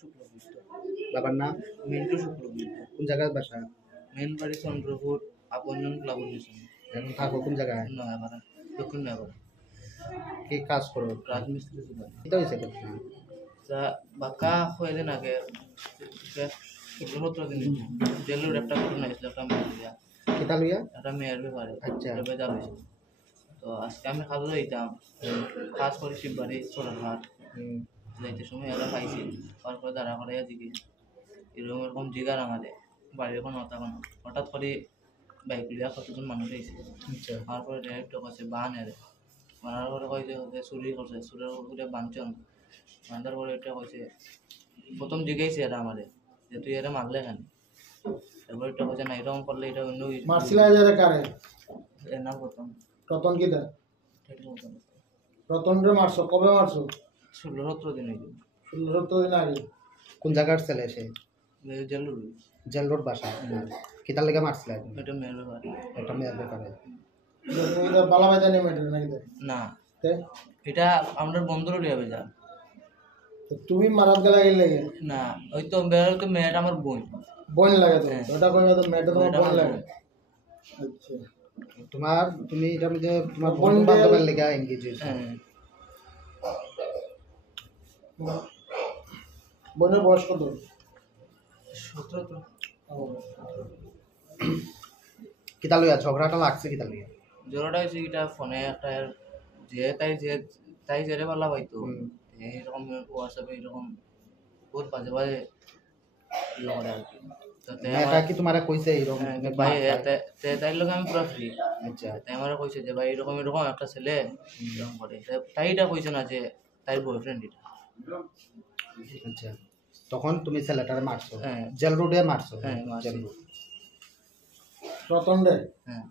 শুক্লবৈদ্য। বাবার নাম মিন্টু শুক্লবৈদ্য। কোন জায়গায় বাসা? মেন বাড়ি চন্দ্রপুর, আপনজন প্লাবনী। এখন থাকো কোন জায়গায়? নয়াপাড়া, দক্ষিণ নয়াপাড়া। কি কাজ করো? রাজমিস্ত্রি ছিল। এটা হয়েছে ঘটনা? তা বাঁকা কয়েকদিন আগে 16-17 দিন জেলের একটা ঘটনা হয়েছিল, একটা মেয়ের বিয়া, কিতা লইয়া? একটা মেয়ের ব্যাপারে। আচ্ছা। বেজার হয়েছিল। তো আজকে আমি কাজে যাইতাম, কাজ করি শিববাড়ি চোরাঘাট। যাইতে সময় এরা পাইছি, তারপরে দাঁড়া করাইয়া জিজ্ঞেস এরকম এরকম জিগার আমাদের বাড়ির কোনো কথা কোনো। হঠাৎ করে বাইক লিয়া কতজন মানুষ হয়েছে। আচ্ছা। তারপরে ডাইরেক্ট কাছে বান এরে বানার পরে কয়েছে চুরি করছে, চুরের উপরে বাঞ্চন বান্ধার পরে এটা কইছে, প্রথম জিজ্ঞাসা এরা আমাদের যে তুই এরা মারলে কেন? তারপর এটা কইছে না এরকম করলে এটা অন্য কিছু মারছিলা যারা কারে? এর নাম প্রথম রতন কিটা? রতন রে মারছো কবে মারছো? 16-17 দিন হইল। 16-17 দিন আগে। কোন জায়গার ছেলে সে? জেলুর জেল রোড বাসা। কিতার লেগে মারছিল? এটা মেয়ের ব্যাপার। এটা মেয়ের ব্যাপারে। এটা বালাবাই জানি মেটার নাকি? না, তে এটা আমরা বন্ধুরও লিয়াবে যা। তো তুমি মারাত গেলা এই লাগে? না, ওই তো বের তো মেয়েটা আমার বোন। বোন লাগে তো? ওটা কইবা তো মেয়েটা তোমার বোন লাগে। আচ্ছা। তুমি এটা মধ্যে তোমার বন্ধু বান্ধবের লেগে এনগেজ হইছো? হ্যাঁ। বোনের বয়স কত? 17 তো। কিতা লইয়া ঝগড়াটা লাগছে কিতা লইয়া? জোরটা হয়েছে এটা ফোনে একটা তাই জেরে পাল্লা পাইতো এইরকম হোয়াটসঅ্যাপে এরকম বহুত বাজে বাজে ইয়ে করে আর কি। এটা কি তোমারে কইছে এরকম? ভাই তাই লোক আমি পুরো ফ্রি। আচ্ছা। তাই আমার কইছে যে ভাই এরকম এরকম একটা ছেলে এরকম করে। তাইটা কইছে না যে তাই বয়ফ্রেন্ড এটা। আচ্ছা, তখন তুমি ছেলেটারে মারছো? হ্যাঁ। জেল রোডে মারছো? হ্যাঁ, মারছি। Jail road. রতন রে? হ্যাঁ।